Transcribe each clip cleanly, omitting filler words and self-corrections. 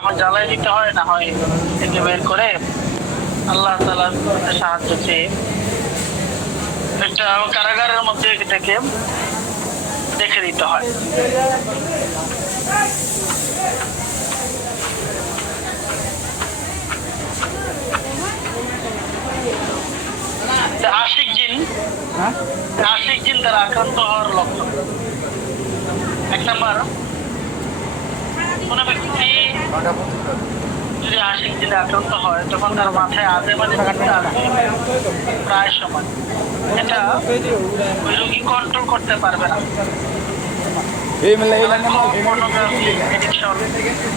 জ্বালাই দিতে হয়, না হয় থেকে বের করে আল্লাহ তাআলার সাহায্য চেয়ে একটা কারাগারের মধ্যে এটাকে রেখে দিতে হয়। আশিক জিন দ্বারা আক্রান্ত হওয়ার লক্ষণ। 1 নাম্বার, কোন ব্যক্তি যদি আশিক জিনে আক্রান্ত হয় তখন তার মাথায় আজে বাজে চিন্তা আসবে প্রায় সময়। এটা ওই রোগী কন্ট্রোল করতে পারবে না।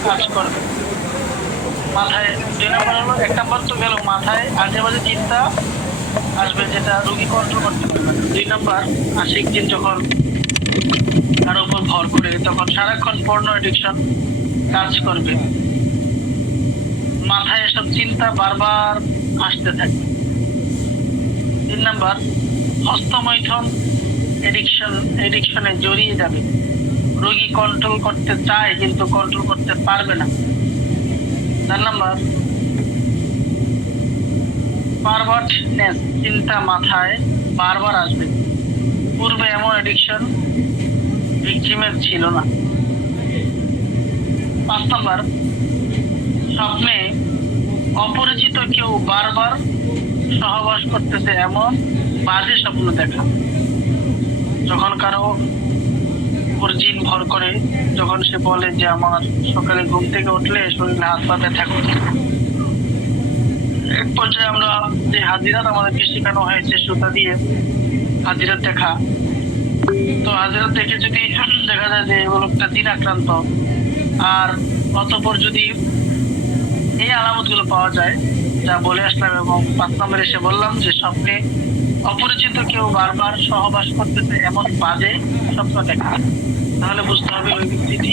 কাজ করবে মাথায়। 2 নাম্বার হলো, 1 নাম্বার তো গেল, মাথায় আজে বাজে চিন্তা আসবে যেটা রোগী কন্ট্রোল করতে পারবে না। 2 নাম্বার, আশিক জিন যখন তার উপর ভর করে তখন সারাক্ষণ পর্ন এডিকশন কাজ করবে, মাথায় এসব চিন্তা বারবার আসতে থাকবে। 3 নাম্বার, হস্তমৈথুন এডিকশনে জড়িয়ে যাবে, রোগী কন্ট্রোল করতে চায় কিন্তু কন্ট্রোল করতে পারবে না। 4 নাম্বার, পারভার্টনেস, চিন্তা মাথায় বারবার আসবে, পূর্বে এমন এডিকশন ভিকটিমের ছিল না। 5 নাম্বার, স্বপ্নে অপরিচিত কেউ বারবার সহবাস করতেছে এমন বাজে স্বপ্ন দেখা। যখন কারো ওর জিন ভর করে, যখন সে বলে যে আমার সকালে ঘুম থেকে উঠলে শরীরে হাত পা ব্যথা করে। এক পর্যায়ে আমরা যে হাজিরাত আমাদেরকে শেখানো হয়েছে সুতা দিয়ে হাজিরাত দেখা, তো হাজিরাত দেখে যদি দেখা যায় যে লোকটা জিন আক্রান্ত, আর অতঃপর যদি এই আলামত গুলো পাওয়া যায় যা বলে আসলাম, এবং 5 নম্বরে এসে বললাম যে স্বপ্নে অপরিচিত কেউ বারবার সহবাস করতেছে এমন বাজে স্বপ্ন দেখা, তাহলে বুঝতে হবে ওই ব্যক্তিটি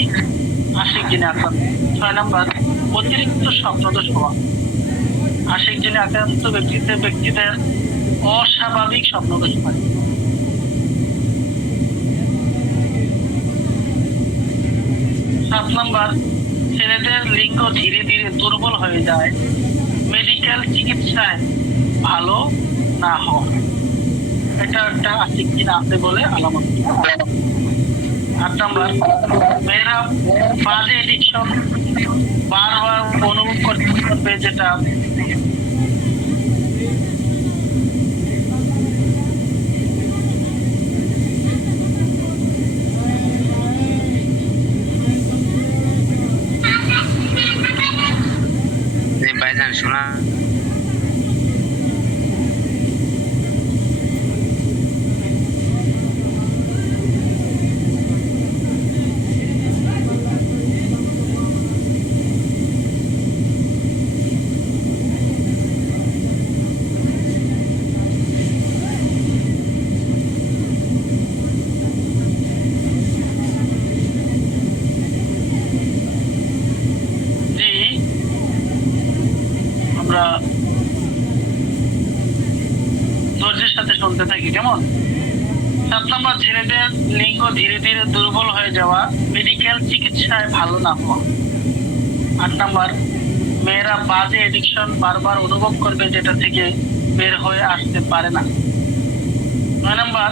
আশিক জিনে আক্রান্ত। 6 নম্বর, অতিরিক্ত স্বপ্নদোষ হওয়া। আশিক জিনে আক্রান্ত ব্যক্তিদের অস্বাভাবিক স্বপ্নদোষ হয়। 7 নম্বর, ছেলেদের লিঙ্গ ধীরে ধীরে দুর্বল হয়ে যায়, মেডিকেল চিকিৎসায় ভালো না হওয়া। এটা একটা আশিক জিন আছে বলে আলামত। 8 নম্বর, মেয়েরা বাজে এডিকশন বারবার অনুভব করবে, যেটা ভাইজান শোনা আমরা ধৈর্যের সাথে শুনতে থাকি কেমন। 7 নম্বর, ছেলেদের লিঙ্গ ধীরে ধীরে দুর্বল হয়ে যাওয়া, মেডিকেল চিকিৎসায় ভালো না হওয়া। 8 নম্বর, মেয়েরা বাজে এডিকশন বারবার অনুভব করবে যেটা থেকে বের হয়ে আসতে পারে না। 9 নম্বর,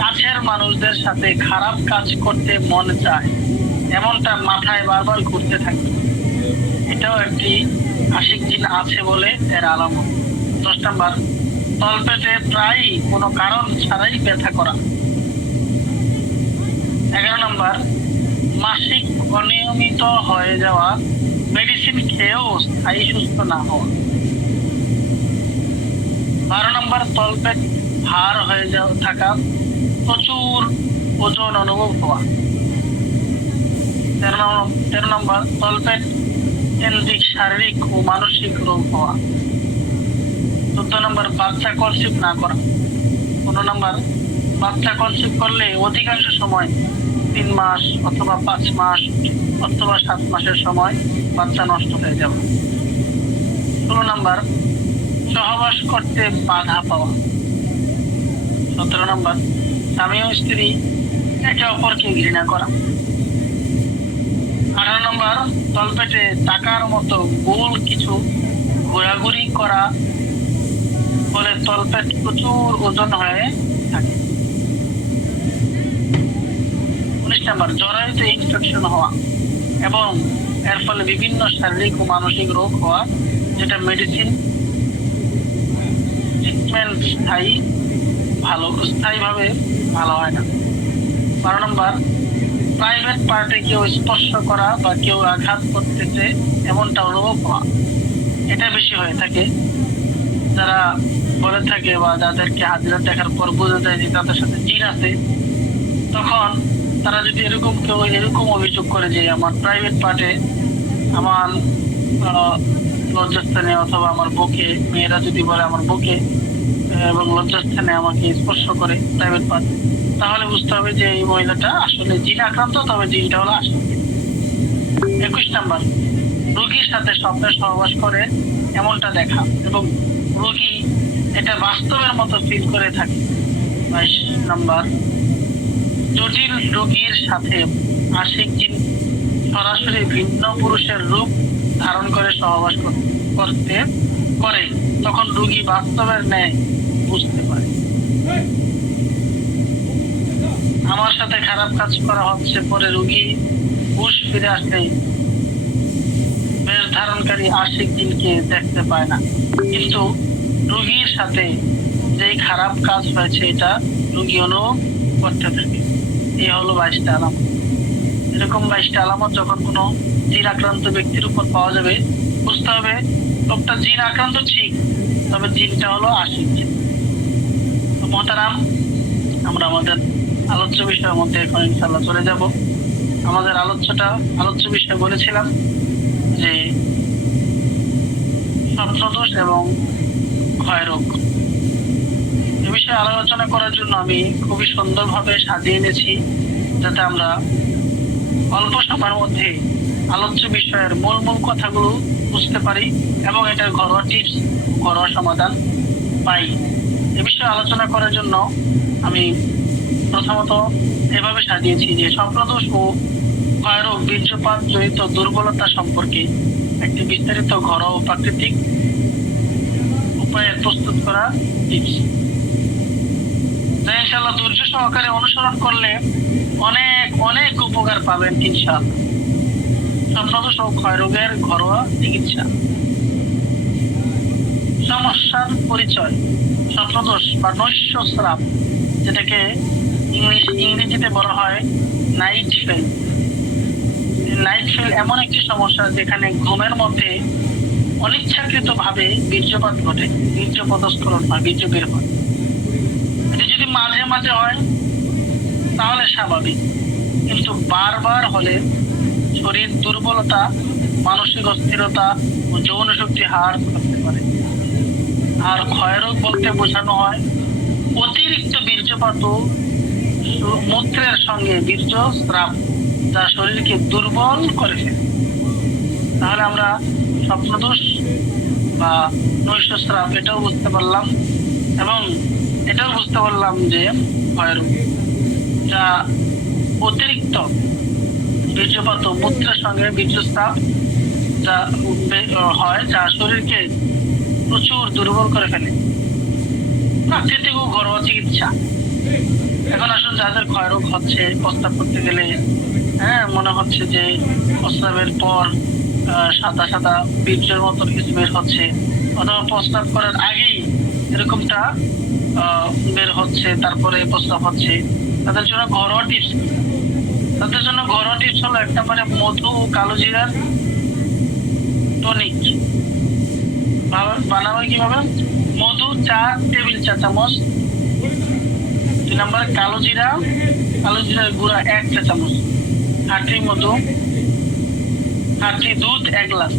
কাছের মানুষদের সাথে খারাপ কাজ করতে মন চায়, এমনটা মাথায় বারবার ঘুরতে থাকবে, এটাও একটি আশিক জিন আছে বলে এর আলামত। 10 নম্বর, তলপেটে প্রায়ই কোনো কারণ ছাড়াই ব্যথা করা। 11 নম্বর, মাসিক অনিয়মিত হয়ে যাওয়া, মেডিসিন খেয়েও স্থায়ী সুস্থ না হওয়া। 12 নম্বর, তলপেট ভার হয়ে থাকা, প্রচুর ওজন অনুভব হওয়া। 13 নম্বর, তলপেট কেন্দ্রিক শারীরিক ও মানসিক রোগ হওয়া। 14 নম্বর, বাচ্চা কনসিভ না করা। 15 নম্বর, বাচ্চা কনসিভ করলে অধিকাংশ সময় 3 মাস অথবা 5 মাস অথবা 7 মাসের সময় বাচ্চা নষ্ট হয়ে যাবে। 16 নম্বর, সহবাস করতে বাধা পাওয়া। 17 নম্বর, স্বামী ও স্ত্রী একে অপরকে ঘৃণা করা। নম্বর, তলপেটে টাকার মতো গোল কিছু ঘোরাঘুরি করা ফলে তলপেট প্রচুর ওজন হয়ে থাকে। 19 নম্বর, জরায়ুতে ইনফেকশন হওয়া এবং এর ফলে বিভিন্ন শারীরিক ও মানসিক রোগ হওয়া, যেটা মেডিসিন ট্রিটমেন্ট স্থায়ীভাবে ভালো হয় না। 12 নম্বর, প্রাইভেট পার্টে কেউ স্পর্শ করা বা কেউ আঘাত করতেছে এমনটা অনুভব হওয়া, এটা বেশি হয়ে থাকে। যারা বলে থাকে বা যাদেরকে হাজিরা দেখার পর বোঝা যায় যে তাদের সাথে জিন আছে, তখন তারা যদি এরকম অভিযোগ করে যে আমার প্রাইভেট পার্টে, আমার লজ্জাস্থানে অথবা আমার বুকে, মেয়েরা যদি বলে আমার বুকে এবং লজ্জাস্থানে আমাকে স্পর্শ করে প্রাইভেট পার্ট, তাহলে বুঝতে হবে যে এই মহিলাটা আসলে জিন আক্রান্ত, তবে জিনটা হলো আসলে। 21 নম্বর, রোগীর সাথে স্বপ্নে সহবাস করে এমনটা দেখা এবং রোগী এটা বাস্তবের মতো ফিল করে থাকে। 22 নম্বর, জটিল রোগীর সাথে আশিক জিন সরাসরি ভিন্ন পুরুষের রূপ ধারণ করে সহবাস করে, তখন রোগী বাস্তবের ন্যায় বুঝতে পারে। আমার সাথে খারাপ কাজ করা হচ্ছে, পরে রোগী হুঁশ ফিরে আসলে বেশ ধারণকারী আশিক জিনকে দেখতে পায় না, কিন্তু রোগীর সাথে যেই খারাপ কাজ হয়েছে এটা রোগী অনুভব করতে থাকে। এই হলো 22টা আলামত। এরকম 22টা আলামত যখন কোনো জিন আক্রান্ত ব্যক্তির উপর পাওয়া যাবে, বুঝতে হবে লোকটা জিন আক্রান্ত ঠিক, তবে জিনটা হলো আশিক জিন। তো মোহতারাম, আমরা আমাদের আলোচ্য বিষয়ের মধ্যে এখন ইনশাআল্লাহ চলে যাব। আমাদের আলোচ্য বিষয় বলেছিলাম যে স্বপ্নদোষ এবং ক্ষয়রোগ। এ বিষয়ে আলোচনা করার জন্য আমি খুবই সুন্দরভাবে সাজিয়ে এনেছি, যাতে আমরা অল্প সময়ের মধ্যে আলোচ্য বিষয়ের মূল কথাগুলো বুঝতে পারি এবং এটার ঘরোয়া টিপস, ঘরোয়া সমাধান পাই। এ বিষয়ে আলোচনা করার জন্য আমি প্রথমত এভাবে সাজিয়েছি যে স্বপ্নদোষ ও ক্ষয়রোগ বীর্যপাত জড়িত দুর্বলতা সম্পর্কে একটি বিস্তারিত ঘরোয়া ও প্রাকৃতিক উপায়ে প্রস্তুত করা টিপস, যা ইনশাআল্লাহ ধৈর্য সহকারে অনুসরণ করলে অনেক উপকার পাবেন ইনশাআল্লাহ। স্বপ্নদোষ ও ক্ষয়রোগের ঘরোয়া চিকিৎসা। সমস্যার পরিচয়। স্বপ্নদোষ বা নৈশস্রাব, যেটাকে ইংরেজিতে বলা হয় নাইট ফেল। নাইট ফেল এমন একটি সমস্যা যেখানে ঘুমের মধ্যে অনিচ্ছাকৃতভাবে বীর্যপাত ঘটে, বীর্য পদস্খলন হয়, বীর্য বের হয়। এটি যদি মাঝে মাঝে হয় তাহলে স্বাভাবিক, কিন্তু বারবার হলে শরীর দুর্বলতা, মানসিক অস্থিরতা ও যৌন শক্তি হ্রাস করতে পারে। আর ক্ষয়রোগ বলতে বোঝানো হয় অতিরিক্ত বীর্যপাত ও মূত্রের সঙ্গে বীর্য স্রাব, যা শরীরকে দুর্বল করে ফেলে। তাহলে আমরা স্বপ্নদোষ বা নৈশস্রাব এটাও বুঝতে পারলাম, এবং এটাও বুঝতে পারলাম যে ক্ষয়রোগ, যা অতিরিক্ত বীর্যপাত ও মূত্রের সঙ্গে বীর্যস্রাব যা হয়, যা শরীরকে প্রচুর দুর্বল করে ফেলে। প্রাকৃতিক ও ঘরোয়া চিকিৎসা। এখন আসুন, যাদের ক্ষয়রোগ হচ্ছে, প্রস্রাব করতে গেলে মনে হচ্ছে যে প্রস্রাবের পর সাদা সাদা বীর্যের মতো কিছু বের হচ্ছে, অথবা প্রস্রাব করার আগেই এরকমটা বের হচ্ছে, তারপরে প্রস্রাব হচ্ছে, তাদের জন্য ঘরোয়া টিপস হলো 1 নম্বরে মধু ও কালোজিরার টনিক। বানাবে কিভাবে? মধু 4 টেবিল চা চামচ, 2 নম্বরে কালোজিরার গুঁড়া 1 চা চামচ, খাঁটি মধু, খাঁটি দুধ 1 গ্লাস।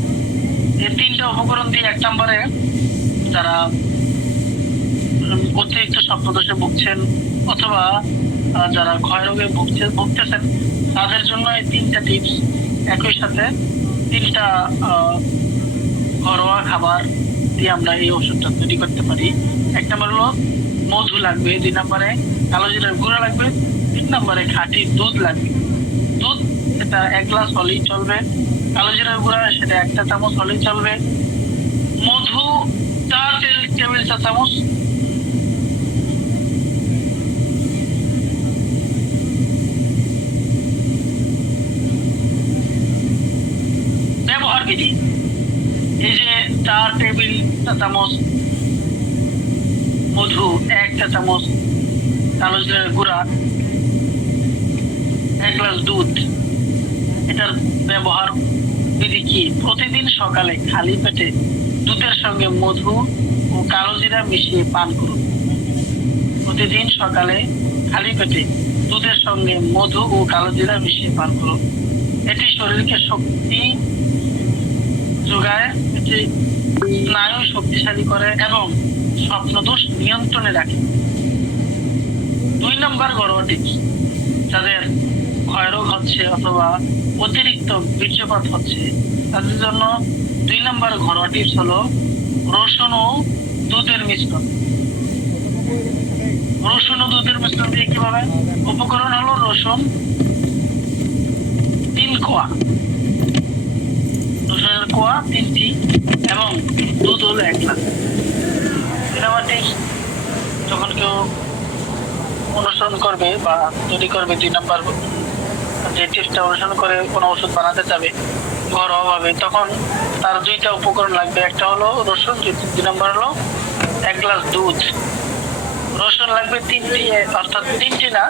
এই 3টা উপকরণ দিয়ে 1 নম্বরে যারা অতিরিক্ত স্বপ্নদোষে ভুগছেন অথবা যারা ক্ষয়রোগে ভুগতেছেন, তাদের জন্য এই 3টা টিপস। একই সাথে 3টা ঘরোয়া খাবার দিয়ে আমরা এই ওষুধটা তৈরি করতে পারি। 1 নম্বর হলো মধু লাগবে, 2 নম্বরে কালোজিরার গুঁড়া লাগবে, 3 নম্বরে খাঁটি দুধ লাগবে। দুধ সেটা 1 গ্লাস হলেই চলবে, কালো জিরার গুঁড়া সেটা 1 চা চামচ হলেই চলবে, মধু 4 টেবিল চা চামচ, ব্যবহার বিধি। এই যে 4 টেবিল চা চামচ মধু, 1 চা চামচ কালো জিরার গুঁড়া, 1 গ্লাস দুধ, এটার ব্যবহার বিধি কি? প্রতিদিন সকালে খালি পেটে দুধের সঙ্গে মধু ও কালো জিরা মিশিয়ে পান করুন। প্রতিদিন সকালে খালি পেটে দুধের সঙ্গে মধু ও কালো জিরা মিশিয়ে পান করুন। এটি শরীরকে শক্তি যোগায়, এটি স্নায়ু শক্তিশালী করে এবং স্বপ্নদোষ নিয়ন্ত্রণে রাখে। 2 নম্বর ঘরোয়া টিপস, যাদের ক্ষয়রোগ হচ্ছে অথবা অতিরিক্ত বীর্যপাত হচ্ছে তাদের জন্য 2 নম্বর ঘরোয়া টিপস হলো রসুন ও দুধের মিশ্রণ। রসুন ও দুধের মিশ্রণ দিয়ে কিভাবে? উপকরণ হলো রসুন 3 কোয়া, রসুনের কোয়া 3টি এবং দুধ হলো 1 গ্লাস। 2 নম্বর টিপস, যখন কেউ অনুসরণ করবে বা তৈরি করবে 2 নম্বর যে টিপসটা অনুসরণ করে কোনো ওষুধ বানাতে যাবে ঘরোয়াভাবে, তখন তার 2টা উপকরণ লাগবে। একটা হলো রসুন, 2 নম্বর হলো 1 গ্লাস দুধ। রসুন লাগবে 3টি, অর্থাৎ 3টি না,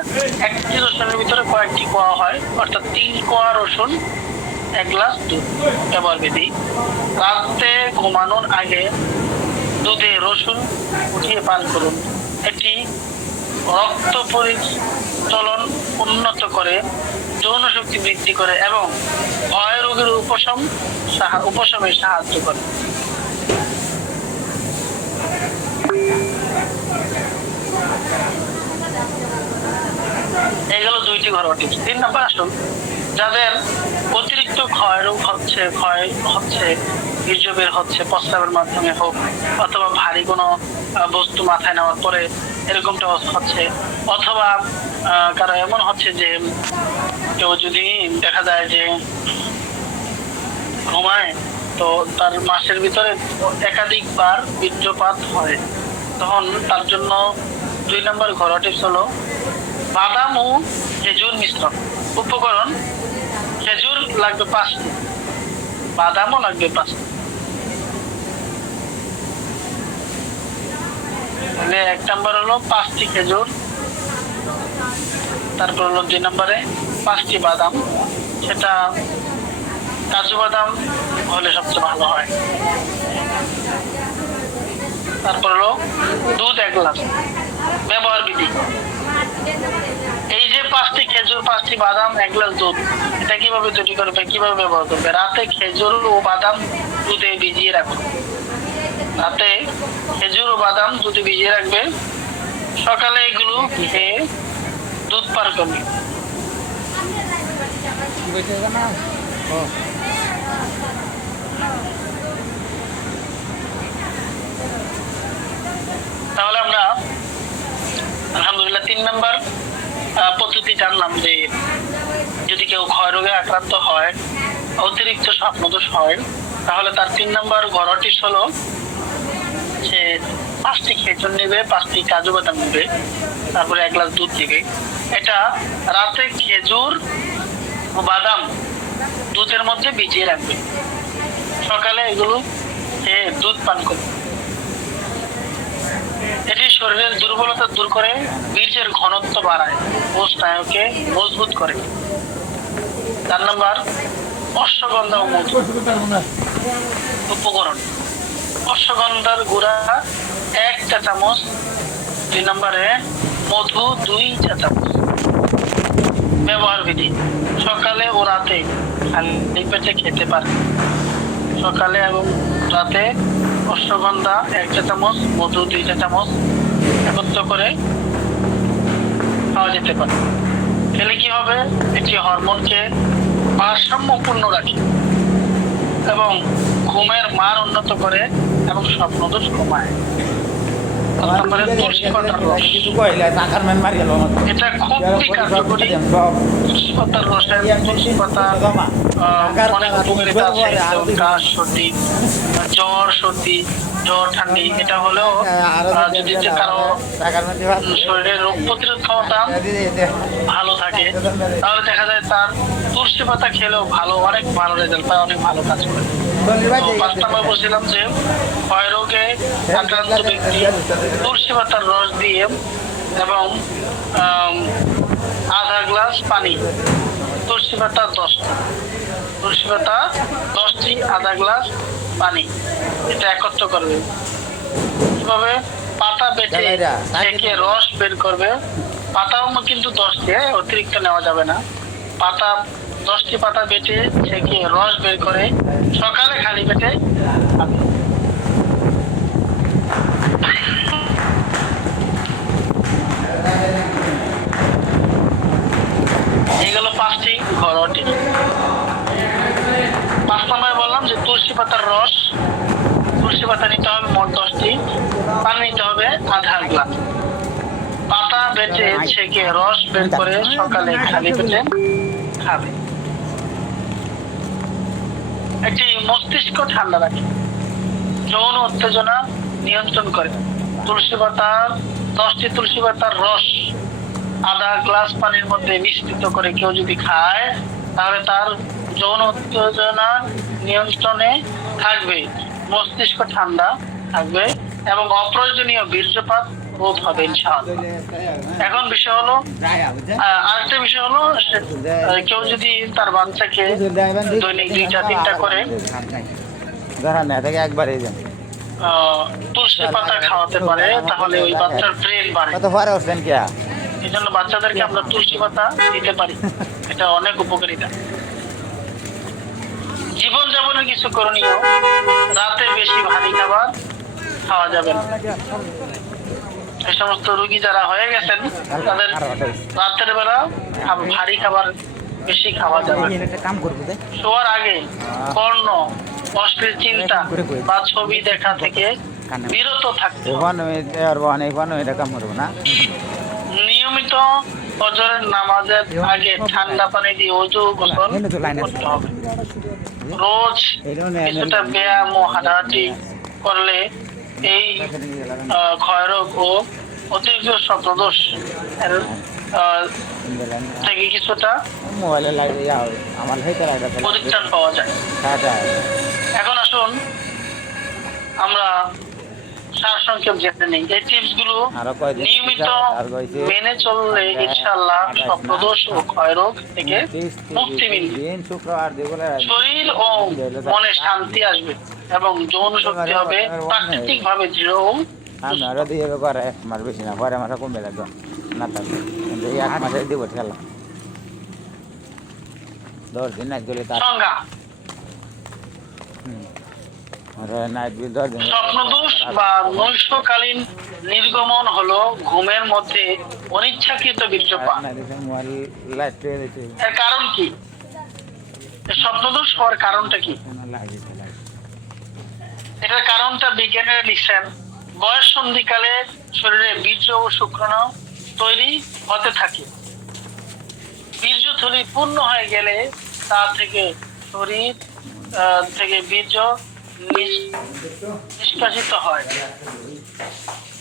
একটি রসুনের ভিতরে কয়েকটি কোয়া হয়, অর্থাৎ 3 কোয়া রসুন, 1 গ্লাস দুধ। ব্যবহার বিধি: রাতে ঘুমানোর আগে দুধে রসুন উঠিয়ে পান করুন। এটি রক্ত পরিচলন উন্নত করে, যৌন শক্তি বৃদ্ধি করে এবং ক্ষয় রোগের উপশমে সাহায্য করে। এগুলো 2টি ঘরোয়া টিপস। 3 নম্বর আসুন, যাদের অতিরিক্ত ক্ষয় রোগ হচ্ছে, ক্ষয় হচ্ছে, বীর্য বের হচ্ছে প্রস্রাবের মাধ্যমে হোক অথবা ভারী কোনো বস্তু মাথায় নেওয়ার পরে এরকমটা হচ্ছে, অথবা কারো এমন হচ্ছে যে কেউ যদি দেখা যায় যে ঘুমায় তো তার মাসের ভিতরে একাধিকবার বীর্যপাত হয়, তখন তার জন্য 2 নম্বর ঘরোয়া টিপস হলো বাদাম ও খেজুর মিশ্রণ। উপকরণ: খেজুর লাগবে 5টি, বাদামও লাগবে 5টি। তাহলে 1 নম্বর হলো 5টি খেজুর, তারপর হলো 2 নম্বরে 5টি বাদাম, সেটা কাজু বাদাম হলে সবচেয়ে ভালো হয়। তারপর হলো দুধ 1 গ্লাস। ব্যবহার বিধি: এই যে 5টি খেজুর, 5টি বাদাম, 1 গ্লাস দুধ, এটা কিভাবে তৈরি করবে, কিভাবে ব্যবহার করবে? রাতে খেজুর ও বাদাম দুধে ভিজিয়ে রাখুন। রাতে খেজুর ও বাদাম দুধে ভিজিয়ে রাখবে, সকালে এগুলো খেয়ে দুধ পান করবে। তাহলে আমরা আলহামদুলিল্লাহ 3 নম্বর পদ্ধতি জানলাম যে যদি কেউ ক্ষয় রোগে আক্রান্ত হয়, অতিরিক্ত স্বপ্নদোষ হয়, তাহলে তার 3 নম্বর ঘরোয়া টিপস হলো সে 5টি খেজুর নেবে, 5টি কাজু বাদাম নেবে, তারপরে 1 গ্লাস দুধ নেবে। এটা রাতে খেজুর ও বাদাম দুধের মধ্যে ভিজিয়ে রাখবে, সকালে এগুলো খেয়ে দুধ পান করবে। এটি শরীরের দুর্বলতা দূর করে, বীর্যের ঘনত্ব বাড়ায় ও স্নায়ুকে মজবুত করে। 4 নম্বর অশ্বগন্ধা ও মধু। উপকরণ: অশ্বগন্ধার গুঁড়া 1 চা চামচ, 2 নম্বরে মধু 2 চা চামচ। ব্যবহার বিধি: সকালে ও রাতে খালি পেটে খেতে পারে। সকালে এবং রাতে অশ্বগন্ধা 1 চা চামচ, মধু 2 চা চামচ একত্র করে খাওয়া যেতে পারে। খেলে কি হবে? এটি হরমোনকে ভারসাম্যপূর্ণ রাখে এবং ঘুমের মান উন্নত করে এবং স্বপ্নদোষ কমায়। পাঁচ নম্বরে তুলসী পাতার রস। কিছু কইলে টাকার ম্যান মারি গেল আমার এটা খুবই কার্যকরী। তুলসী পাতার রসের তুলসী পাতা অনেক উপকারিতা আছে, যেমন কাশ, সর্দি, জ্বর, সর্দি, জ্বর, ঠান্ডি। এটা হলেও যদি যে কারো শরীরের রোগ প্রতিরোধ ক্ষমতা ভালো থাকে, তাহলে দেখা যায় তার তুলসী পাতা খেলেও ভালো, অনেক ভালো রেজাল্ট পায়, অনেক ভালো কাজ করে। তো পাঁচ নম্বর বলছিলাম যে ক্ষয়রোগে আক্রান্ত ব্যক্তি তুলসী পাতার রস দিয়ে এবং আধা গ্লাস পানি, তুলসী পাতা 10টি, তুলসী পাতা 10টি, আধা গ্লাস পানি, এটা একত্র করবে। কিভাবে? পাতা বেটে থেকে রস বের করবে। পাতাও কিন্তু 10টি, অতিরিক্ত নেওয়া যাবে না। পাতা 10টি পাতা বেটে থেকে রস বের করে সকালে খালি পেটে খাবে। এইগুলো 5টি ঘরোয়া টিপস। 5 নম্বরে বললাম যে তুলসী পাতার রস, তুলসী পাতা নিতে হবে মোট 10টি, পানি নিতে হবে আধা গ্লাস, পাতা বেটে ছেঁকে রস বের করে সকালে খালি পেটে খাবে। এটি মস্তিষ্ক ঠান্ডা রাখে, যৌন উত্তেজনা নিয়ন্ত্রণ করে। তুলসী পাতার 10টি তুলসী পাতার রস আধা গ্লাস পানির মধ্যে মিশ্রিত করে কেউ যদি খায়, তাহলে তার যৌন উত্তেজনা নিয়ন্ত্রণে থাকবে, মস্তিষ্ক ঠান্ডা থাকবে এবং অপ্রয়োজনীয় বীর্যপাত রোধ হবে ইনশাআল্লাহ। এখন বিষয় হলো, আরেকটা বিষয় হলো, কেউ যদি তার বাচ্চাকে দৈনিক 2-3টা করে তুলসী পাতা খাওয়াতে পারে, তাহলে ওই বাচ্চার ব্রেন বাড়ে। এই জন্য বাচ্চাদেরকে আমরা তুলসী পাতা দিতে পারি, এটা অনেক উপকারিতা। জীবন যাপনের কিছু করণীয়: রাতে বেশি ভারী খাবার খাওয়া যাবে না। এই সমস্ত রোগী যারা হয়ে গেছেন তাদের রাতের বেলা ভারী খাবার বেশি খাওয়া যাবে। শোয়ার আগে পর্ণ, অশ্লীল চিন্তা বা ছবি দেখা থেকে বিরত থাকতে হবে। নিয়মিত ফজরের নামাজের আগে ঠান্ডা পানি দিয়ে ওযু গোসল করতে হবে। রোজ কিছুটা ব্যায়াম ও হাঁটাহাঁটি করলে এই ক্ষয়রোগ ও অতিরিক্ত শব্দদোষ থেকে কিছুটা পরিত্রাণ পাওয়া যায়। এখন আসুন আমরা সারসংক্ষেপ জেনে নেই। এই টিপস গুলো নিয়মিত মেনে চললে ইনশাআল্লাহ স্বপ্নদোষ ও ক্ষয়রোগ থেকে মুক্তি মিলবে, শরীর ও মনে শান্তি আসবে এবং যৌন শক্তি হবে প্রাকৃতিক ভাবে দৃঢ় ও আমরা দিয়ে করে মার বেশি না পরে আমরা কমে লাগবে না থাকবে, কিন্তু এই 8 মাসে দিব খেলা 10 দিন নাইট গেলে তার সংজ্ঞা। স্বপ্নদোষ বা নৈশকালীন নির্গমন হলো ঘুমের মধ্যে অনিচ্ছাকৃত বীর্যপাত। এর কারণ কি? স্বপ্নদোষ হওয়ার কারণটা কি? এটার কারণটা বিজ্ঞানীরা লিখছেন, বয়স সন্ধিকালে শরীরে বীর্য ও শুক্রাণু তৈরি হতে থাকে। বীর্যথলি পূর্ণ হয়ে গেলে তা থেকে শরীর থেকে বীর্য নিষ্কাশিত হয়,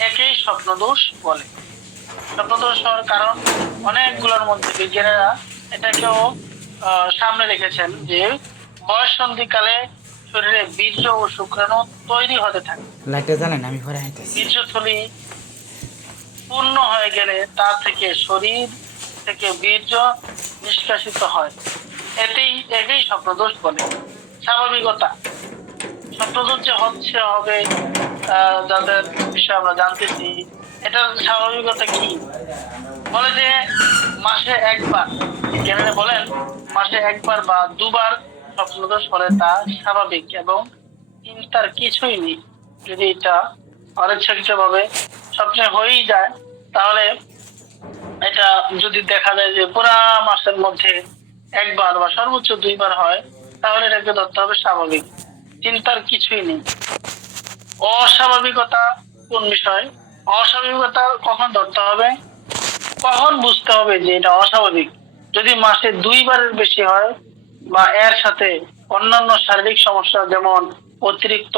একেই স্বপ্নদোষ বলে। স্বপ্নদোষ হওয়ার কারণ অনেকগুলোর মধ্যে বিজ্ঞানীরা এটাকেও সামনে রেখেছেন যে বয়স সন্ধিকালে শরীরে বীর্য ও শুক্রাণু তৈরি হতে থাকে। বীর্যথলি পূর্ণ হয়ে গেলে তা থেকে শরীর থেকে বীর্য নিষ্কাশিত হয়, একেই স্বপ্নদোষ বলে। স্বাভাবিকতা: স্বপ্নদোষ যে হবে যাদের বিষয়ে আমরা জানতেছি, এটার স্বাভাবিকতা কি? বলে যে মাসে একবার, বিজ্ঞানীরা বলেন মাসে একবার বা দুবার স্বপ্নদোষ হলে তা স্বাভাবিক এবং চিন্তার কিছুই নেই। যদি এটা অনিচ্ছাকৃত ভাবে স্বপ্নে হয়েই যায়, তাহলে এটা যদি দেখা যায় যে পুরা মাসের মধ্যে একবার বা সর্বোচ্চ 2বার হয়, তাহলে এটাকে ধরতে হবে স্বাভাবিক, চিন্তার কিছুই নেই। অস্বাভাবিকতা কোন বিষয়? অস্বাভাবিকতা কখন ধরতে হবে, কখন বুঝতে হবে যে এটা অস্বাভাবিক? যদি মাসে 2 বারের বেশি হয় বা এর সাথে অন্যান্য শারীরিক সমস্যা যেমন অতিরিক্ত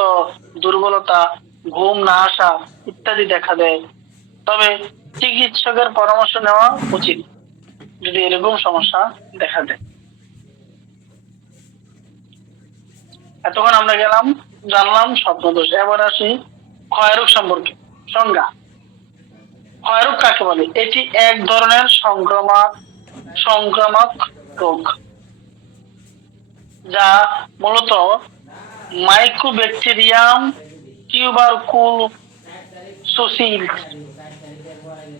দুর্বলতা, ঘুম না আসা ইত্যাদি দেখা দেয়, তবে চিকিৎসকের পরামর্শ নেওয়া উচিত যদি এরকম সমস্যা দেখা দেয়। এতক্ষণ আমরা জানলাম স্বপ্নদোষ। এবার আসি ক্ষয়রোগ সম্পর্কে। সংজ্ঞা: ক্ষয়রোগ কাকে বলে? এটি এক ধরনের সংক্রামক রোগ যা মূলত মাইক্রোব্যাকটেরিয়াম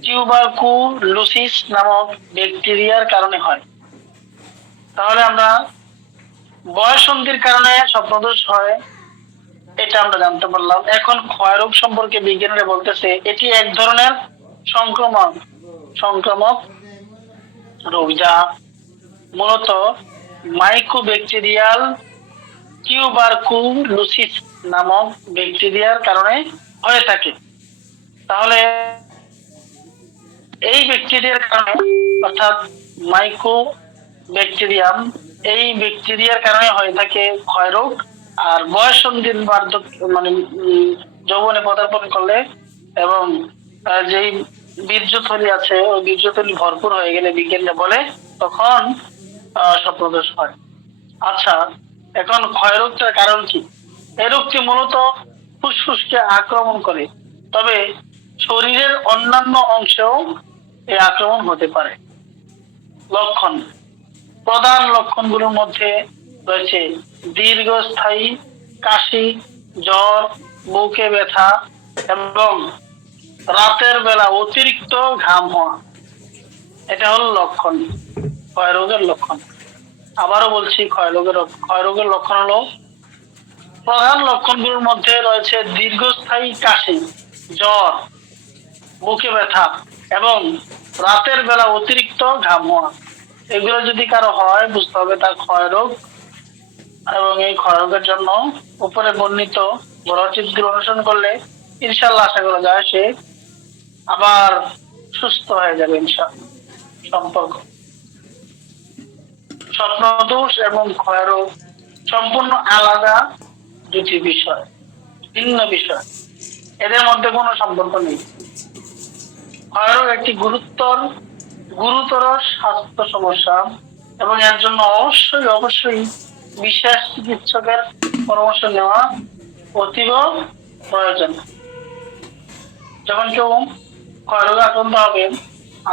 টিউবারকুলোসিস নামক ব্যাকটেরিয়ার কারণে হয়। তাহলে আমরা বয়ঃসন্ধির কারণে স্বপ্নদোষ হয় এটা আমরা জানতে পারলাম। এখন ক্ষয়রোগ সম্পর্কে বিজ্ঞানীরা বলতেছে এটি এক ধরনের সংক্রামক রোগ যা মূলত মাইক্রোব্যাকটেরিয়াল টিউবারকুলোসিস নামক ব্যাকটেরিয়ার কারণে হয়ে থাকে। তাহলে এই ব্যাকটেরিয়ার কারণে, অর্থাৎ মাইক্রোব্যাকটেরিয়াম, এই ব্যাকটেরিয়ার কারণে হয়ে থাকে ক্ষয়রোগ। আর বয়ঃসন্ধির বার্ধক্য মানে যৌবনে পদার্পণ করলে এবং যেই বীর্যথলি আছে ওই বীর্যথলি ভরপুর হয়ে গেলে বিজ্ঞানীরা বলে তখন স্বপ্নদোষ হয়। আচ্ছা, এখন ক্ষয়রোগটার কারণ কি? এই রোগটি মূলত ফুসফুসকে আক্রমণ করে, তবে শরীরের অন্যান্য অংশেও এই আক্রমণ হতে পারে। লক্ষণ: প্রধান লক্ষণগুলোর মধ্যে রয়েছে দীর্ঘস্থায়ী কাশি, জ্বর, বুকে ব্যথা এবং রাতের বেলা অতিরিক্ত ঘাম হওয়া। এটা হলো লক্ষণ, ক্ষয়রোগের লক্ষণ। আবারও বলছি, ক্ষয়রোগের লক্ষণ হলো, প্রধান লক্ষণগুলোর মধ্যে রয়েছে দীর্ঘস্থায়ী কাশি, জ্বর, বুকে ব্যথা এবং রাতের বেলা অতিরিক্ত ঘাম হওয়া। এগুলো যদি কারো হয় বুঝতে হবে তার ক্ষয়রোগ। এবং এই ক্ষয়রোগের জন্য উপরে বর্ণিত ঘরোয়া টিপসগুলো অনুসরণ করলে ইনশাল্লাহ আশা করা যায় সে আবার সুস্থ হয়ে যাবে ইনশাল্লাহ। সম্পর্ক: স্বপ্নদোষ এবং ক্ষয়রোগ সম্পূর্ণ আলাদা দুটি বিষয়, ভিন্ন বিষয়, এদের মধ্যে কোনো সম্পর্ক নেই। ক্ষয়রোগ একটি গুরুতর স্বাস্থ্য সমস্যা এবং এর জন্য অবশ্যই বিশেষ চিকিৎসকের পরামর্শ নেওয়া অতীব প্রয়োজন। যখন কেউ ক্ষয়রোগে আক্রান্ত হবে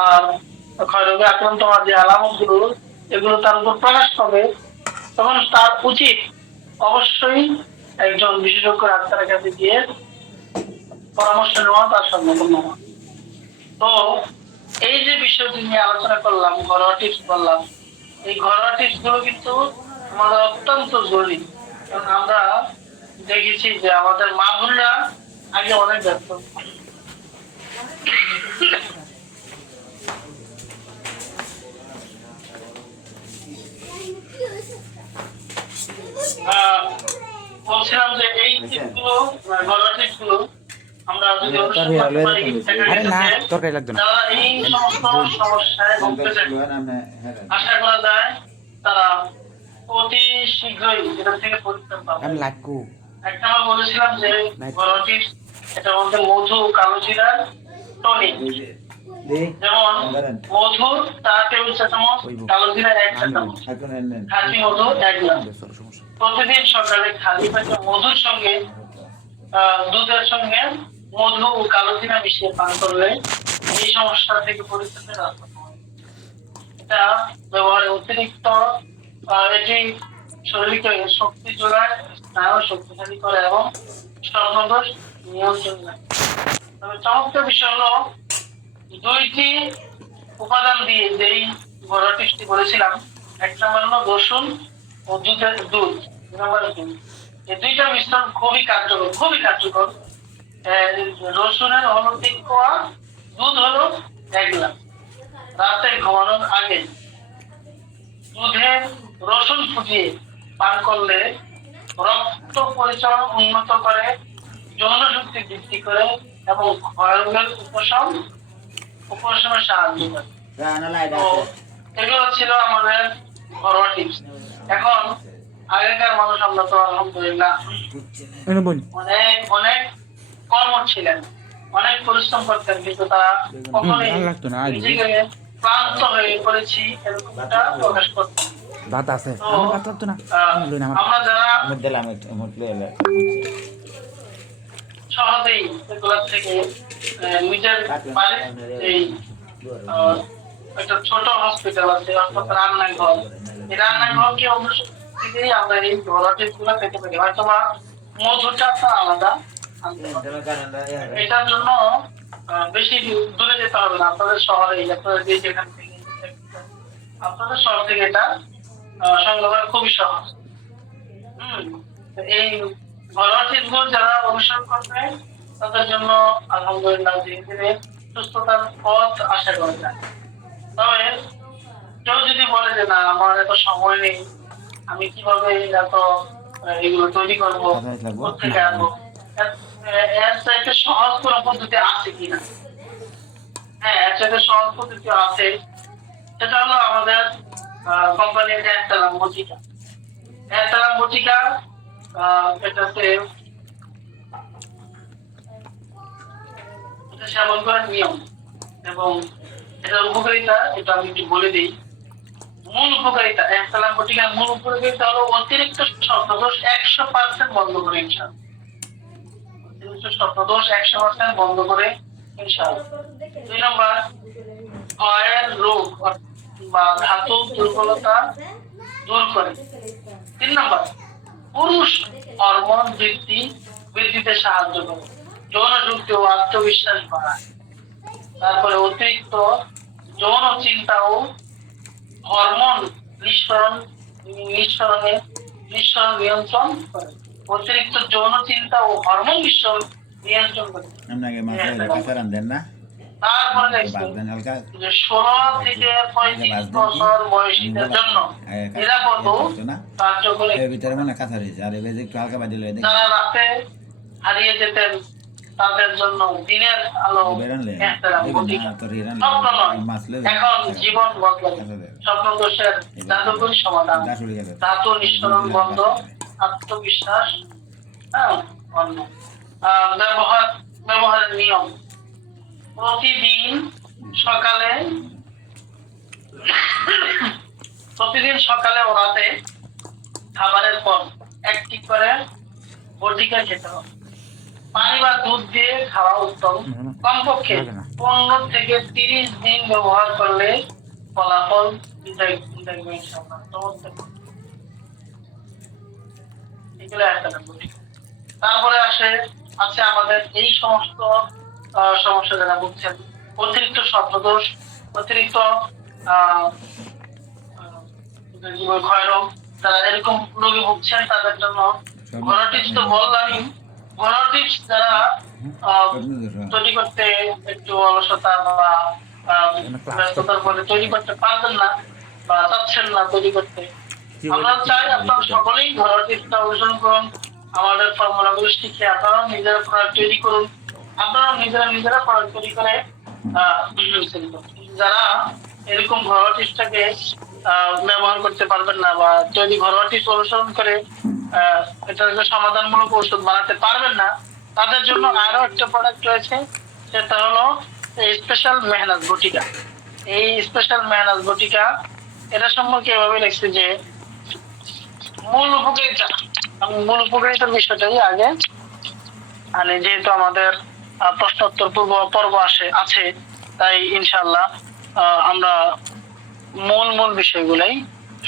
আর ক্ষয়রোগে আক্রান্ত হওয়ার যে আলামতগুলো এগুলো তার উপর প্রকাশ পাবে, তখন তার উচিত অবশ্যই একজন বিশেষজ্ঞ ডাক্তারের কাছে গিয়ে পরামর্শ নেওয়া, তার সম্মত নেওয়া। তো এই যে বিষয়টি নিয়ে আলোচনা করলাম, ঘরোয়া টিপস বললাম, এই ঘরোয়া টিপস গুলো কিন্তু আমাদের অত্যন্ত জরুরি। কারণ আমরা দেখেছি যে আমাদের মা বোনরা আগে অনেক ব্যস্ত, বলছিলাম যে এই টিপসগুলো, ঘরোয়া টিপসগুলো আমরা যদি অনুসরণ করতে পারি, যারা এই সমস্ত সমস্যায় ভুগতেছে আশা করা যায় তারা অতি শীঘ্রই এটা থেকে পরিত্রাণ পাবে। একটা আমরা বলেছিলাম যে ঘরোয়া টিপস, এটা মধ্যে মধু, কালো জিরা, টনিক। যেমন মধু 4 টেবিল চামচ, কালো জিরা 1 চা চামচ, খাঁটি মধু 1 গ্লাস। প্রতিদিন সকালে খালি পেটে মধুর সঙ্গে দুধের সঙ্গে মধু ও কালো জিরা মিশিয়ে পান করলে এই সমস্যা থেকে পরিত্রাণের রাস্তা পাওয়া যায়। এটা ব্যবহারে অতিরিক্ত এটি শরীরকে শক্তি যোগায়, স্নায়ু শক্তিশালী করে এবং স্বপ্নদোষ নিয়ন্ত্রণ করে। তবে চমৎকার বিষয় হলো 2টি উপাদান দিয়ে যেই ঘরোয়া টিপসটি বলেছিলাম, এক নম্বর হলো রসুন ও দুধ। 2 নম্বর দুধ। এই 2টা মিশ্রণ খুবই কার্যকর। রসুনের হলো 3 কোয়া, দুধ হলো 1 গ্লাস। রাতে ঘুমানোর আগে দুধে রসুন ফুটিয়ে পান করলে রক্ত পরিচালন উন্নত করে, যৌন শক্তি বৃদ্ধি করে, এবং ক্ষয়রোগের উপশমে সাহায্য করে। তো এগুলো ছিল আমাদের ঘরোয়া টিপস। এখন আগেকার মানুষ, আমরা তো আলহামদুলিল্লাহ অনেক অনেক কর্মঠ ছিলেন, অনেক পরিশ্রম করতেন, কিন্তু তারা কখনোই নিজেকে ক্লান্ত হয়ে পড়েছি এরকমটা প্রকাশ করতেন। ভাত আছে তো আমার ভাত লাগতো না আমরা যারা দিলাম সহজেই এগুলোর থেকে নিজের বাড়ির এই একটা ছোট হসপিটাল আছে, অর্থাৎ রান্নাঘর, এই রান্নাঘরকে অনুসরণ থেকেই আমরা এই ঘরোয়া টিপসগুলো পেতে পারি। হয়তো বা মধুটা আপনার আলাদা আনতে হবে। এটার জন্য বেশি দূরে যেতে হবে না, আপনাদের শহরে, আপনাদের যেখান থেকে আপনাদের শহর থেকে এটা সংগ্রহ করা খুবই সহজ। তো এই ঘরোয়া টিপসগুলো যারা অনুসরণ করবে তাদের জন্য আলহামদুলিল্লাহ ধীরে ধীরে সুস্থতার পথ আশা করা যায়। তবে কেউ যদি বলে যে না আমার এত সময় নেই, আমি কিভাবে এত এগুলো তৈরি করবো, কোথেকে আনবো, এর চাইতে সহজ কোনো পদ্ধতি আছে কিনা? হ্যাঁ, এর চাইতে সহজ পদ্ধতি আছে। সেটা হলো আমাদের কোম্পানির একতালাম বটিকা। একতালাম বটিকা এটাতে সেবন করার নিয়ম এবং এটার উপকারিতা, এটা আমি একটু বলে দিই। মূল উপকারিতা, একতালাম বটিকার মূল উপকারিতা হলো অতিরিক্ত স্বপ্নদোষ 100% বন্ধ করে ইনশাআল্লাহ। অতিরিক্ত স্বপ্নদোষ 100% বন্ধ করে ইনশাআল্লাহ। 2 নম্বর, ক্ষয়ের রোগ বা ধাতু দুর্বলতা দূর করে। 3 নম্বর, পুরুষ হরমোন বৃদ্ধিতে সাহায্য করে, যৌন শক্তি ও আত্মবিশ্বাস বাড়ায়। তারপরে অতিরিক্ত যৌন চিন্তা ও হরমোন নিঃসরণ নিয়ন্ত্রণ করে। অতিরিক্ত যৌন চিন্তা ও হরমোন নিয়ন্ত্রণ করে। তারপরে দেখছি যে 16 থেকে 35 বছর বয়সীদের জন্য নিরাপদ ও কার্যকরী। যারা রাতে হারিয়ে যেতেন তাদের জন্য দিনের আলো একতালাম বটিকা। স্বপ্ন নয়, এখন জীবন বদলাবে। স্বপ্নদোষের জাদুকরী সমাধান, ধাতু নিঃসরণ বন্ধ, আত্মবিশ্বাস অন্য। ব্যবহারের নিয়ম, প্রতিদিন সকালে ও রাতে খাবারের পর একটি করে বটিকা খেতে হবে। পানি বা দুধ দিয়ে খাওয়া উত্তম। কমপক্ষে 15 থেকে 30 দিন ব্যবহার করলে ফলাফল দেখবে ইনশাআল্লাহ। তারপরে আছে আমাদের এই সমস্ত সমস্যা যারা ভুগছেন, অতিরিক্ত স্বপ্নদোষ, অতিরিক্ত ক্ষয়রোগ, যারা এরকম রোগে ভুগছেন তাদের জন্য ঘরোয়া টিপস তো বললামই। ঘরোয়া টিপস যারা তৈরি করতে একটু অলসতা বা ব্যস্ততার ফলে তৈরি করতে পারবেন না বা চাচ্ছেন না তৈরি করতে, আমরা চাই আপনারা সকলেই ঘরোয়া টিপসটা অনুসরণ করুন। আমাদের ফর্মুলাগুলো শিখে আপনারা নিজেরা প্রোডাক্ট তৈরি করুন। আপনারা নিজেরা প্রোডাক্ট তৈরি করে যারা এরকম ঘরোয়া টিপসটাকে ব্যবহার করতে পারবেন না বা যদি ঘরোয়া টিপস অনুসরণ করে এটাকে সমাধানমূলক ঔষধ বানাতে পারবেন না, তাদের জন্য আরো একটা প্রোডাক্ট রয়েছে, সেটা হলো স্পেশাল মেহনাত বটিকা। এই স্পেশাল মেহনাত বটিকা এটা সম্পর্কে এভাবে লিখছি যে মূল উপকারিতার বিষয়টাই আগে মানে যেহেতু আমাদের প্রশ্নোত্তর পর্ব আছে, তাই ইনশাআল্লাহ আমরা মূল বিষয়গুলাই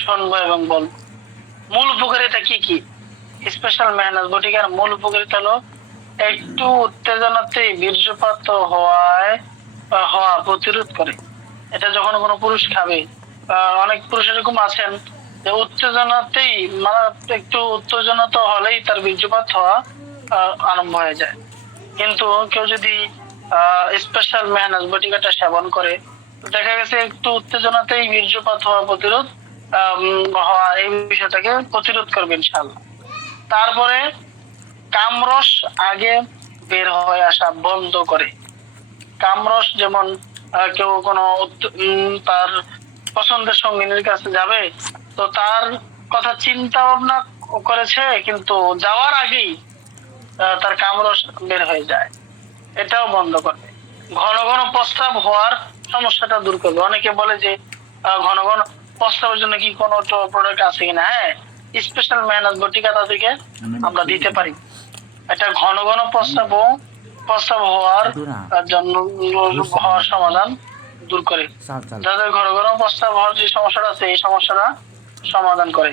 শুনবো এবং বলবো। মূল উপকারিতা কি কি? স্পেশাল মেহনাত বটিকার মূল উপকারিতা হলো একটু উত্তেজনাতেই বীর্যপাত হওয়া প্রতিরোধ করে। এটা যখন কোনো পুরুষ খাবে, অনেক পুরুষ এরকম আছেন যে উত্তেজনাতেই মানে একটু উত্তেজনা তো হলেই তার বীর্যপাত হওয়া আরম্ভ হয়ে যায়। কিন্তু কেউ যদি স্পেশাল মেহনাত বটিকাটা সেবন করে, দেখা গেছে একটু উত্তেজনাতেই বীর্যপাত হওয়া এই বিষয়টাকে প্রতিরোধ করবে ইনশাআল্লাহ। তারপরে কামরস আগে বের হয়ে আসা বন্ধ করে। কামরস যেমন কেউ কোনো তার পছন্দের সঙ্গিনীর কাছে যাবে, তো তার কথা চিন্তা ভাবনা করেছে, কিন্তু যাওয়ার আগেই তার কামরস বের হয়ে যায়, এটাও বন্ধ করবে। ঘন ঘন প্রস্রাব হওয়ার সমস্যাটা দূর করবে। অনেকে বলে যে ঘন ঘন প্রস্রাবের জন্য কি কোনো প্রোডাক্ট আছে কিনা? হ্যাঁ, স্পেশাল মেহনাত বটিকা তাদেরকে আমরা দিতে পারি। এটা ঘন ঘন প্রস্রাব হওয়ার জন্য হওয়ার সমাধান দূর করে। যাদের ঘন ঘন প্রস্রাব হওয়ার যে সমস্যাটা আছে, এই সমস্যাটা সমাধান করে,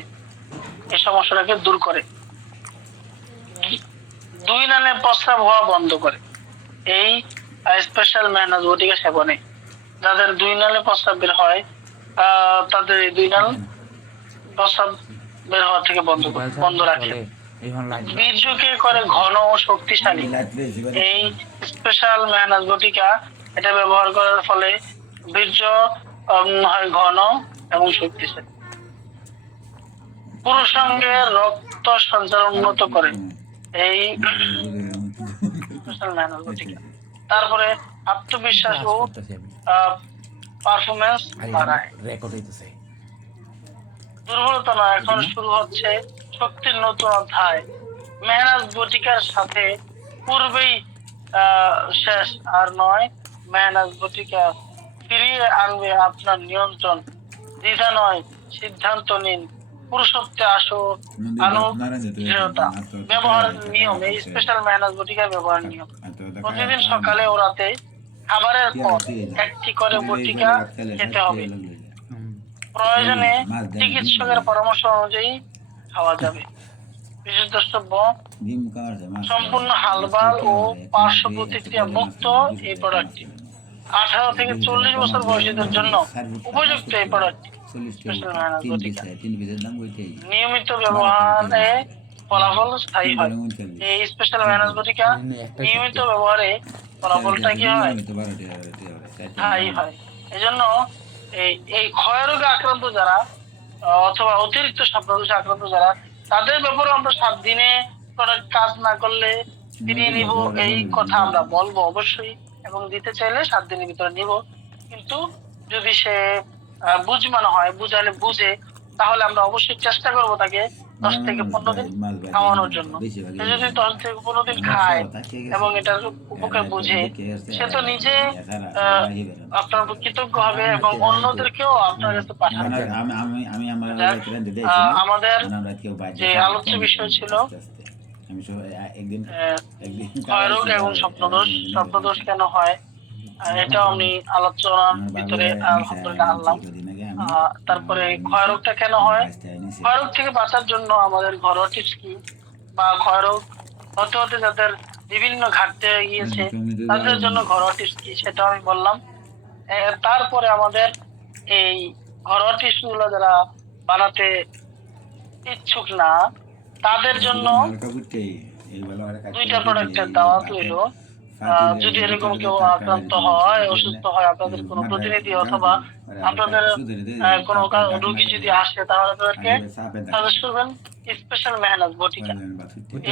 এই সমস্যাটাকে দূর করে। 2 নালে প্রস্রাব হওয়া বন্ধ করে এই স্পেশাল মেহনাত বটিকা সেবনে। যাদের 2 নালে প্রস্রাব বের হয়, তাদের এই 2 নাল প্রস্রাব বের হওয়া থেকে বন্ধ রাখে। বীর্যকে করে ঘন ও শক্তিশালী এই স্পেশাল মেহনাত বটিকা। এটা ব্যবহার করার ফলে বীর্য হয় ঘন এবং শক্তিশালী। পুরুষাঙ্গে রক্ত সঞ্চালন উন্নত করে এই স্পেশাল মেহনাত বটিকা। তারপরে আত্মবিশ্বাস ও পারফরমেন্স বাড়ায়। দুর্বলতা নয়, এখন শুরু হচ্ছে শক্তির নতুন অধ্যায়। মেহনাত বটিকার সাথে পূর্বেই শেষ আর নয়। মেহনাত বটিকা ফিরিয়ে আনবে আপনার নিয়ন্ত্রণ। দ্বিধা নয়, সিদ্ধান্ত নিন। পুরুষত্বে আসো, আনো দৃঢ়তা। ব্যবহার নিয়ম, এই স্পেশাল মেহনাত বটিকার ব্যবহার নিয়ম: প্রতিদিন সকালে ও রাতে খাবারের পর 1টি করে বটিকা খেতে হবে। প্রয়োজনে চিকিৎসকের পরামর্শ অনুযায়ী খাওয়া যাবে। বিশেষ দ্রষ্টব্য: সম্পূর্ণ হালবাল ও পার্শ্ব প্রতিক্রিয়া মুক্ত এই প্রোডাক্টটি। 18 থেকে 40 বছর বয়সীদের জন্য উপযুক্ত এই প্রোডাক্টটি। নিয়মিত ব্যবহারে ফলাফল স্থায়ী হয়। এই স্পেশাল মেহনাত বটিকা নিয়মিত ব্যবহারে ফলাফলটা কি হয়? স্থায়ী হয়। এজন্য এই ক্ষয়রোগে আক্রান্ত যারা অথবা অতিরিক্ত স্বপ্নদোষে আক্রান্ত যারা, তাদের ব্যাপারে আমরা 7 দিনে প্রোডাক্ট কাজ না করলে ফিরিয়ে নিব, এই কথা আমরা বলবো অবশ্যই, এবং দিতে চাইলে 7 দিনের ভিতরে নিব। কিন্তু যদি সে বুঝমান হয়, বুঝে, তাহলে আমরা অবশ্যই চেষ্টা করব তাকে 10 থেকে 15 দিন খাওয়ানোর জন্য। সে যদি 10 থেকে 15 দিন খায় এবং এটার উপকার বুঝে, সে তো নিজে আপনার কৃতজ্ঞ হবে এবং অন্যদেরকেও আপনার কাছে পাঠাবে। আমাদের যে আলোচ্য বিষয় ছিল ক্ষয়রোগ এবং স্বপ্নদোষ। স্বপ্নদোষ কেন হয়, এটা আমি আলোচনার ভিতরে আলহামদুলিল্লাহ আনলাম। তারপরে ক্ষয়রোগটা কেন হয়, ক্ষয়রোগ থেকে বাঁচার জন্য আমাদের ঘরোয়া টিপস কি, বা ক্ষয়রোগ হতে হতে যাদের বিভিন্ন ঘাটতি হয়ে গিয়েছে তাদের জন্য ঘরোয়া টিপস কি, সেটা আমি বললাম। তারপরে আমাদের এই ঘরোয়া টিপস গুলো যারা বানাতে ইচ্ছুক না, তাদের জন্য 2টা প্রোডাক্টের দাওয়াত হইলো। যদি এরকম কেউ আক্রান্ত হয়, অসুস্থ হয়, আপনাদের কোনো প্রতিনিধি অথবা আপনাদের কোনো রোগী যদি আসে, তাহলে তাদেরকে সাজেস্ট করবেন স্পেশাল মেহনাত বটিকা।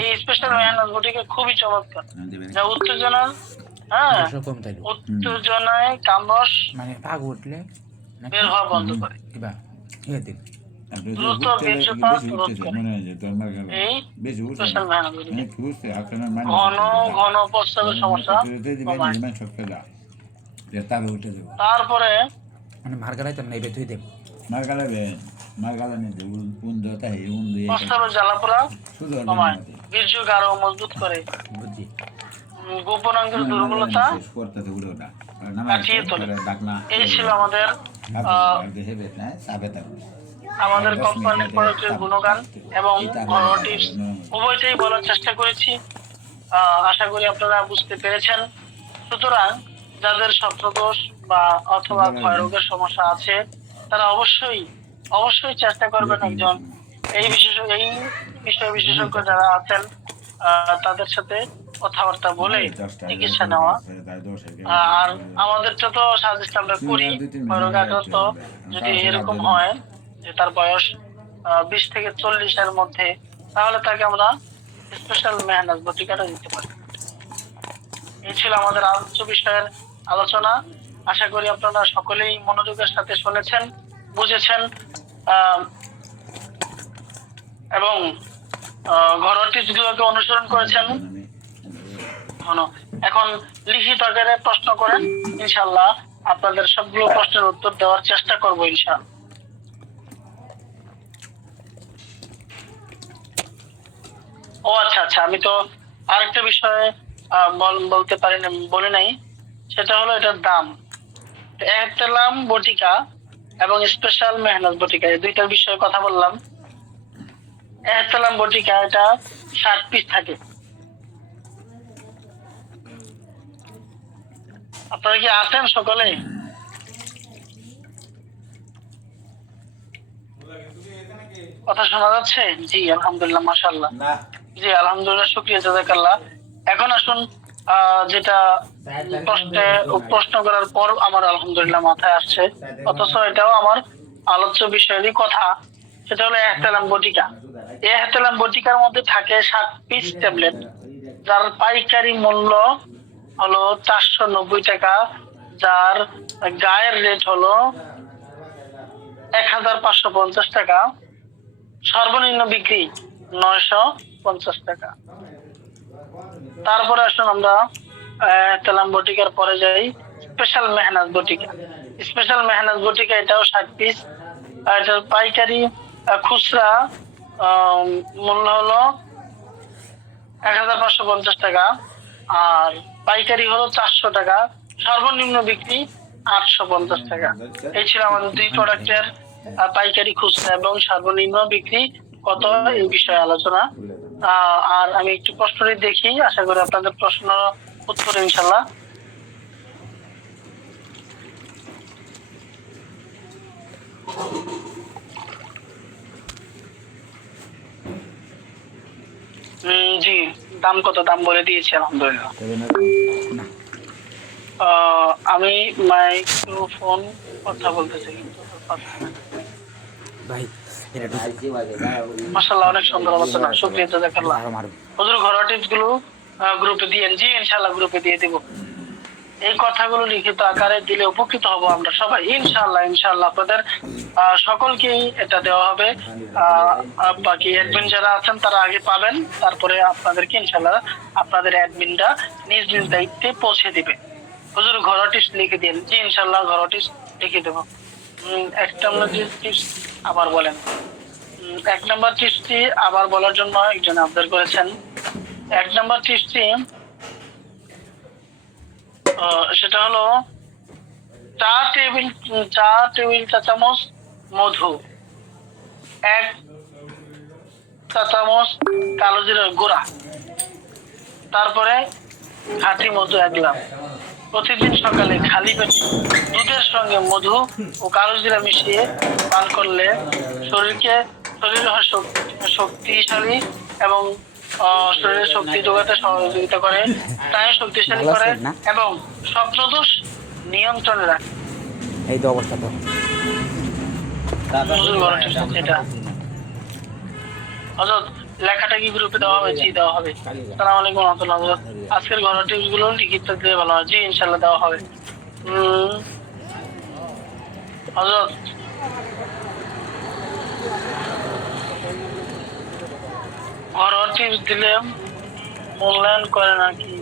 এই স্পেশাল মেহনাত বটিকা খুবই চমৎকার, যা উত্তেজনায় কামরস বের হওয়া বন্ধ করে, দ্রুত বীর্যপাত রোধ করে। এই স্পেশাল মেহনাত বটিকা ঘন ঘন প্রস্রাবের সমস্যা কমায়। তারপরে প্রস্রাবের জ্বালাপোড়া কমায়, বীর্য গাঢ় মজবুত করে, গোপনাঙ্গের দুর্বলতা কাটিয়ে তোলে। এই ছিল আমাদের কোম্পানির প্রোডাক্টের গুণগান এবং ঘরোয়া টিপস, উভয়টাই বলার চেষ্টা করেছি। আশা করি আপনারা বুঝতে পেরেছেন। সুতরাং যাদের স্বপ্নদোষ বা অথবা ক্ষয়রোগের সমস্যা আছে, তারা অবশ্যই চেষ্টা করবেন একজন এই বিষয় বিশেষজ্ঞ যারা আছেন তাদের সাথে কথাবার্তা বলে চিকিৎসা নেওয়া। আর আমাদেরটা তো সাজেস্ট আমরা করি, ক্ষয়রোগে আক্রান্ত যদি এরকম হয় যে তার বয়স 20 থেকে 40 এর মধ্যে, তাহলে তাকে আমরা স্পেশাল মেহনাত বটিকাটা দিতে পারি। এই ছিল আমাদের আলোচ্য বিষয়ের আলোচনা। আশা করি আপনারা সকলেই মনোযোগের সাথে শুনেছেন, বুঝেছেন আহ, এবং ঘরোয়া টিপস গুলোকে অনুসরণ করেছেন। এখন লিখিত আকারে প্রশ্ন করেন, ইনশাআল্লাহ আপনাদের সবগুলো প্রশ্নের উত্তর দেওয়ার চেষ্টা করব ইনশাআল্লাহ। ও আচ্ছা আচ্ছা, আমি তো আরেকটা বিষয়ে বলতে পারি না, বলি নাই, সেটা হলো এটার দাম। এহতেলাম বটিকা এবং স্পেশাল মেহনত বটিকা, এই দুইটার বিষয়ে কথা বললাম। এহতেলাম বটিকা এটা 60 পিস থাকে। আপনারা কি আছেন সকলে? কথা শোনা যাচ্ছে? জি আলহামদুলিল্লাহ, মাশাআল্লাহ। জি আলহামদুলিল্লাহ, শুকরিয়া, জাযাকাল্লাহ। এখন আসুন যেটা প্রশ্ন করার পর আমার আলহামদুলিল্লাহ মাথায় আসছে, অথচ এটাও আমার আলোচ্য বিষয়েরই কথা, সেটা হলো এহতেলাম বটিকা। এহতেলাম বটিকার মধ্যে থাকে 7 পিস ট্যাবলেট, যার পাইকারি মূল্য হলো 490 টাকা, যার গায়ের রেট হলো 1550 টাকা, সর্বনিম্ন বিক্রি 950 টাকা। তারপরে আসুন আমরা তেলাম বটিকার পরে যাই স্পেশাল মেহনাজ বটিকা। স্পেশাল মেহনাজ বটিকা এটাও 60 পিস, এটার পাইকারি খুচরা মূল্য হলো 1550 টাকা, আর পাইকারি হলো 400 টাকা, সর্বনিম্ন বিক্রি 850 টাকা। এই ছিল আমাদের দুই প্রোডাক্টের পাইকারি, খুচরা এবং সর্বনিম্ন বিক্রি কত, এই বিষয়ে আলোচনা। আর আমি একটু প্রশ্নটি দেখি, আশা করি আপনাদের প্রশ্ন উত্তর ইনশাল্লাহ। জি, দাম কত? দাম বলে দিয়েছি আলহামদুলিল্লাহ। আমি মাইক্রোফোন কথা বলতেছি কিন্তু মাশাআল্লাহ, অনেক সুন্দর আলোচনা, শুকরিয়া, জাযাকাল্লাহ। হুজুর ঘরোয়া টিপস গুলো গ্রুপে দিয়েন। জি ইনশাআল্লাহ গ্রুপে দিয়ে দিব। এই কথাগুলো লিখিত আকারে দিলে উপকৃত হব আমরা সবাই ইনশাআল্লাহ। ইনশাআল্লাহ আপনাদের সকলকেই এটা দেওয়া হবে। বাকি অ্যাডমিন যারা আছেন তারা আগে পাবেন, তারপরে আপনাদেরকে ইনশাআল্লাহ আপনাদের অ্যাডমিনরা নিজ নিজ দায়িত্বে পৌঁছে দিবে। হুজুর ঘরোয়া টিপস লিখে দিন। জি ইনশাআল্লাহ ঘরোয়া টিপস লিখে দেবো। একটা টিপস আবার বলেন। 1 নম্বর টিপসটি আবার বলার জন্য একজন আবদার করেছেন। 1 নম্বর টিপসটি সেটা হলো চা টেবিল চা চামচ মধু, 1 চা চামচ কালো জিরার গুঁড়া, তারপরে খাঁটি মধু 1 গ্লাস। প্রতিদিন সকালে খালি পেটে দুধের সঙ্গে মধু ও কালো জিরা মিশিয়ে পান করলে শরীর হয় শক্তিশালী এবং শরীরের শক্তি যোগাতে সহযোগিতা করে, স্নায়ু শক্তিশালী করে এবং স্বপ্নদোষ নিয়ন্ত্রণে রাখে। এই তো অবস্থা তো এটা হযরত লেখাটা কি গ্রুপে দেওয়া হবে? জি দেওয়া হবে। আসসালামু আলাইকুম ওয়া রাহমাতুল্লাহ। হযরত আজকের ঘরোয়া টিপস গুলো লিখিত দিলে ভালো হয়। জি ইনশাআল্লাহ দেওয়া হবে। হযরত ঘরোয়া টিপস দিলে মূল্যায়ন করে নাকি?